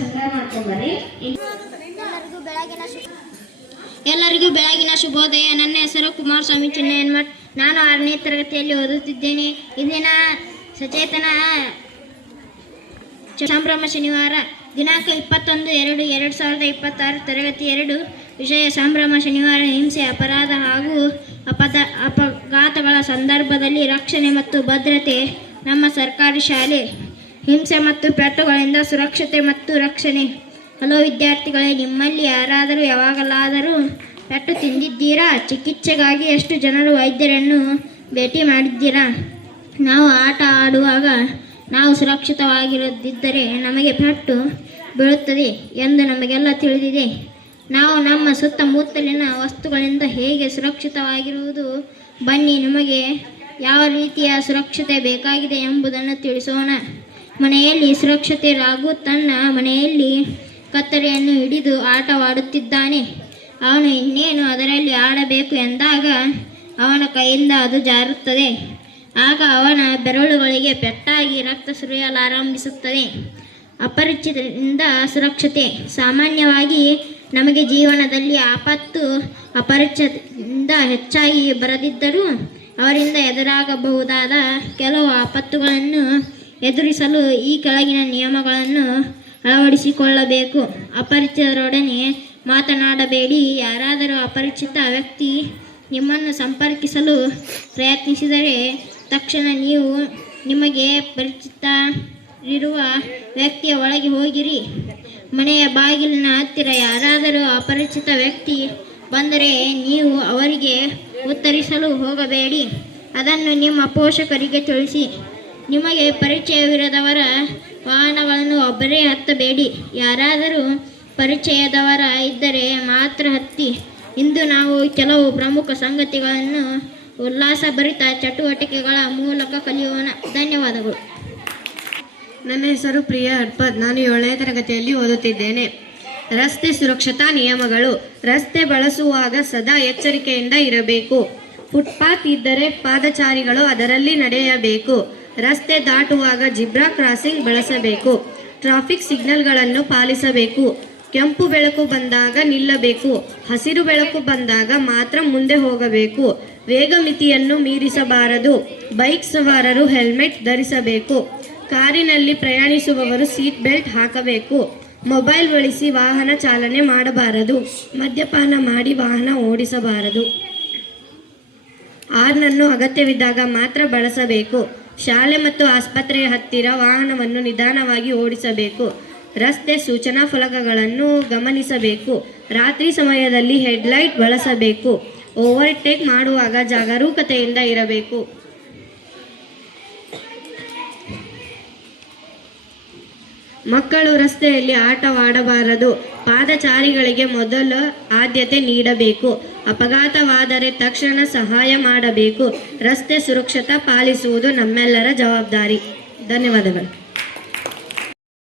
ಸಂಗ್ರಹ ಮಾಡ್ಕೊಂಬರಿ. ಎಲ್ಲರಿಗೂ ಬೆಳಗಿನ ಶುಭೋದಯ. ನನ್ನ ಹೆಸರು ಕುಮಾರಸ್ವಾಮಿ ಚಿನ್ನಯನ್ಮಠ್. ನಾನು 6ನೇ ತರಗತಿಯಲ್ಲಿ ಓದುತ್ತಿದ್ದೇನೆ. ಇಂದಿನ ಸಚೇತನ ಸಂಭ್ರಮ ಶನಿವಾರ ದಿನಾಂಕ 21/2/2026 ತರಗತಿ 2 ವಿಷಯ ಸಂಭ್ರಮ ಶನಿವಾರ. ಹಿಂಸೆ, ಅಪರಾಧ ಹಾಗೂ ಅಪಘಾತಗಳ ಸಂದರ್ಭದಲ್ಲಿ ರಕ್ಷಣೆ ಮತ್ತು ಭದ್ರತೆ. ನಮ್ಮ ಸರ್ಕಾರಿ ಶಾಲೆ ಹಿಂಸೆ ಮತ್ತು ಪೆಟ್ಟುಗಳಿಂದ ಸುರಕ್ಷತೆ ಮತ್ತು ರಕ್ಷಣೆ. ಹಲೋ ವಿದ್ಯಾರ್ಥಿಗಳೇ, ನಿಮ್ಮಲ್ಲಿ ಯಾರಾದರೂ ಯಾವಾಗಲಾದರೂ ಪೆಟ್ಟು ತಿಂದಿದ್ದೀರಾ? ಚಿಕಿತ್ಸೆಗಾಗಿ ಎಷ್ಟು ಜನರು ವೈದ್ಯರನ್ನು ಭೇಟಿ ಮಾಡಿದ್ದೀರಾ? ನಾವು ಆಟ ಆಡುವಾಗ ನಾವು ಸುರಕ್ಷಿತವಾಗಿರದಿದ್ದರೆ ನಮಗೆ ಪೆಟ್ಟು ಬೀಳುತ್ತದೆ ಎಂದು ನಮಗೆಲ್ಲ ತಿಳಿದಿದೆ. ನಾವು ನಮ್ಮ ಸುತ್ತಮುತ್ತಲಿನ ವಸ್ತುಗಳಿಂದ ಹೇಗೆ ಸುರಕ್ಷಿತವಾಗಿರುವುದು? ಬನ್ನಿ, ನಿಮಗೆ ಯಾವ ರೀತಿಯ ಸುರಕ್ಷತೆ ಬೇಕಾಗಿದೆ ಎಂಬುದನ್ನು ತಿಳಿಸೋಣ. ಮನೆಯಲ್ಲಿ ಸುರಕ್ಷತೆ. ರಾಘು ತನ್ನ ಮನೆಯಲ್ಲಿ ಕತ್ತರಿಯನ್ನು ಹಿಡಿದು ಆಟವಾಡುತ್ತಿದ್ದಾನೆ. ಅವನು ಇನ್ನೇನು ಅದರಲ್ಲಿ ಆಡಬೇಕು ಎಂದಾಗ ಅವನ ಕೈಯಿಂದ ಅದು ಜಾರುತ್ತದೆ. ಆಗ ಅವನ ಬೆರಳುಗಳಿಗೆ ಪೆಟ್ಟಾಗಿ ರಕ್ತ ಸುರಿಯಲಾರಂಭಿಸುತ್ತದೆ. ಅಪರಿಚಿತರಿಂದ ಸುರಕ್ಷತೆ. ಸಾಮಾನ್ಯವಾಗಿ ನಮಗೆ ಜೀವನದಲ್ಲಿ ಆಪತ್ತು ಅಪರಿಚಿತರಿಂದ ಹೆಚ್ಚಾಗಿ ಬರದಿದ್ದರೂ ಅವರಿಂದ ಎದುರಾಗಬಹುದಾದ ಕೆಲವು ಆಪತ್ತುಗಳನ್ನು ಎದುರಿಸಲು ಈ ಕೆಳಗಿನ ನಿಯಮಗಳನ್ನು ಅಳವಡಿಸಿಕೊಳ್ಳಬೇಕು. ಅಪರಿಚಿತರೊಡನೆ ಮಾತನಾಡಬೇಡಿ. ಯಾರಾದರೂ ಅಪರಿಚಿತ ವ್ಯಕ್ತಿ ನಿಮ್ಮನ್ನು ಸಂಪರ್ಕಿಸಲು ಪ್ರಯತ್ನಿಸಿದರೆ ತಕ್ಷಣ ನೀವು ನಿಮಗೆ ಪರಿಚಿತರಿರುವ ವ್ಯಕ್ತಿಯ ಒಳಗೆ ಹೋಗಿರಿ. ಮನೆಯ ಬಾಗಿಲಿನ ಹತ್ತಿರ ಯಾರಾದರೂ ಅಪರಿಚಿತ ವ್ಯಕ್ತಿ ಬಂದರೆ ನೀವು ಅವರಿಗೆ ಉತ್ತರಿಸಲು ಹೋಗಬೇಡಿ. ಅದನ್ನು ನಿಮ್ಮ ಪೋಷಕರಿಗೆ ತಿಳಿಸಿ. ನಿಮಗೆ ಪರಿಚಯವಿರದವರ ವಾಹನಗಳನ್ನು ಒಬ್ಬರೇ ಹತ್ತಬೇಡಿ. ಯಾರಾದರೂ ಪರಿಚಯದವರ ಇದ್ದರೆ ಮಾತ್ರ ಹತ್ತಿ. ಇಂದು ನಾವು ಕೆಲವು ಪ್ರಮುಖ ಸಂಗತಿಗಳನ್ನು ಉಲ್ಲಾಸಭರಿತ ಚಟುವಟಿಕೆಗಳ ಮೂಲಕ ಕಲಿಯೋಣ. ಧನ್ಯವಾದಗಳು. ನನ್ನ ಹೆಸರು ಪ್ರಿಯಾ ಹಡ್ಪದ್. ನಾನು 7ನೇ ತರಗತಿಯಲ್ಲಿ ಓದುತ್ತಿದ್ದೇನೆ. ರಸ್ತೆ ಸುರಕ್ಷತಾ ನಿಯಮಗಳು. ರಸ್ತೆ ಬಳಸುವಾಗ ಸದಾ ಎಚ್ಚರಿಕೆಯಿಂದ ಇರಬೇಕು. ಫುಟ್ಪಾತ್ ಇದ್ದರೆ ಪಾದಚಾರಿಗಳು ಅದರಲ್ಲಿ ನಡೆಯಬೇಕು. ರಸ್ತೆ ದಾಟುವಾಗ ಜಿಬ್ರಾ ಕ್ರಾಸಿಂಗ್ ಬಳಸಬೇಕು. ಟ್ರಾಫಿಕ್ ಸಿಗ್ನಲ್ಗಳನ್ನು ಪಾಲಿಸಬೇಕು. ಕೆಂಪು ಬೆಳಕು ಬಂದಾಗ ನಿಲ್ಲಬೇಕು. ಹಸಿರು ಬೆಳಕು ಬಂದಾಗ ಮಾತ್ರ ಮುಂದೆ ಹೋಗಬೇಕು. ವೇಗ ಮಿತಿಯನ್ನು ಮೀರಿಸಬಾರದು. ಬೈಕ್ ಸವಾರರು ಹೆಲ್ಮೆಟ್ ಧರಿಸಬೇಕು. ಕಾರಿನಲ್ಲಿ ಪ್ರಯಾಣಿಸುವವರು ಸೀಟ್ ಬೆಲ್ಟ್ ಹಾಕಬೇಕು. ಮೊಬೈಲ್ ಬಳಸಿ ವಾಹನ ಚಾಲನೆ ಮಾಡಬಾರದು. ಮದ್ಯಪಾನ ಮಾಡಿ ವಾಹನ ಓಡಿಸಬಾರದು. ಹಾರ್ನನ್ನು ಅಗತ್ಯವಿದ್ದಾಗ ಮಾತ್ರ ಬಳಸಬೇಕು. ಶಾಲೆ ಮತ್ತು ಆಸ್ಪತ್ರೆಯ ಹತ್ತಿರ ವಾಹನವನ್ನು ನಿಧಾನವಾಗಿ ಓಡಿಸಬೇಕು. ರಸ್ತೆ ಸೂಚನಾ ಫಲಕಗಳನ್ನು ಗಮನಿಸಬೇಕು. ರಾತ್ರಿ ಸಮಯದಲ್ಲಿ ಹೆಡ್ಲೈಟ್ ಬಳಸಬೇಕು. ಓವರ್ಟೇಕ್ ಮಾಡುವಾಗ ಜಾಗರೂಕತೆಯಿಂದ ಇರಬೇಕು. ಮಕ್ಕಳು ರಸ್ತೆಯಲ್ಲಿ ಆಟವಾಡಬಾರದು. ಪಾದಚಾರಿಗಳಿಗೆ ಮೊದಲ ಆದ್ಯತೆ ನೀಡಬೇಕು. ಅಪಘಾತವಾದರೆ ತಕ್ಷಣ ಸಹಾಯ ಮಾಡಬೇಕು. ರಸ್ತೆ ಸುರಕ್ಷತಾ ಪಾಲಿಸುವುದು ನಮ್ಮೆಲ್ಲರ ಜವಾಬ್ದಾರಿ. ಧನ್ಯವಾದಗಳು.